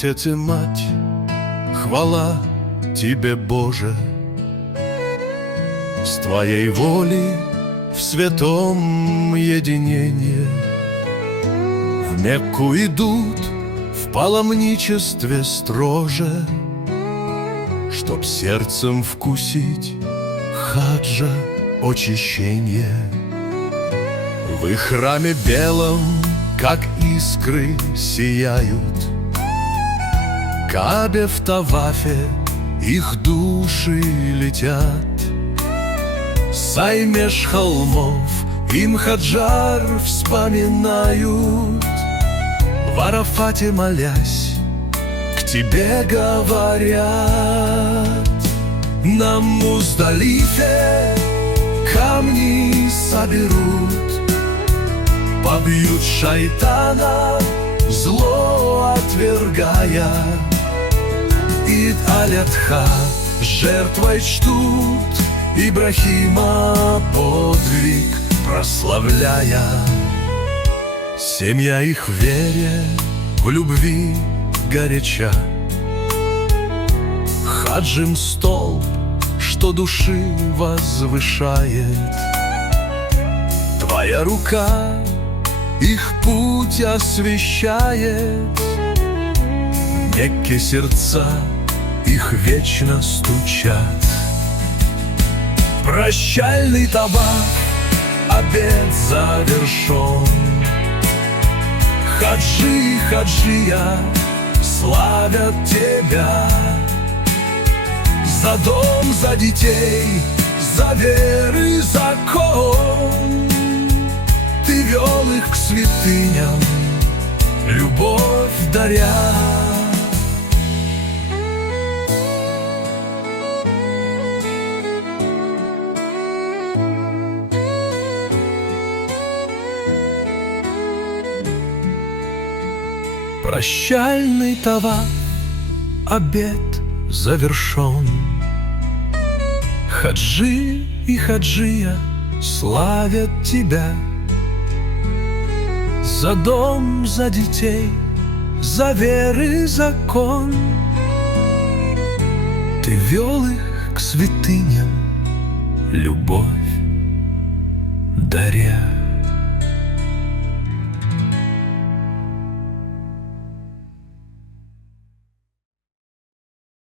Отец и Мать, хвала Тебе, Боже, с Твоей воли в святом единении в Мекку идут в паломничестве строже, чтоб сердцем вкусить хаджа очищение. В их храме белом, как искры, сияют, Каабе в Тавафе их души летят. Сай меж холмов им хаджар вспоминают, в Арафате молясь, к Тебе говорят. На Муздалифе камни соберут, побьют шайтана, зло отвергая. Ид аль-Адха жертвой чтут, Ибрахима подвиг прославляя. Семья их в вере, в любви горяча, хаджим столб, что души возвышает. Твоя рука их путь освещает, в Мекке сердца их вечно стучат. Прощальный таваф, обет завершен, хаджи, хаджия славят Тебя. За дом, за детей, за веры, закон Ты вел их к святыням, любовь даря. Прощальный таваф, обет завершен, хаджи и хаджия славят Тебя. За дом, за детей, за веры закон Ты вел их к святыням, любовь даря.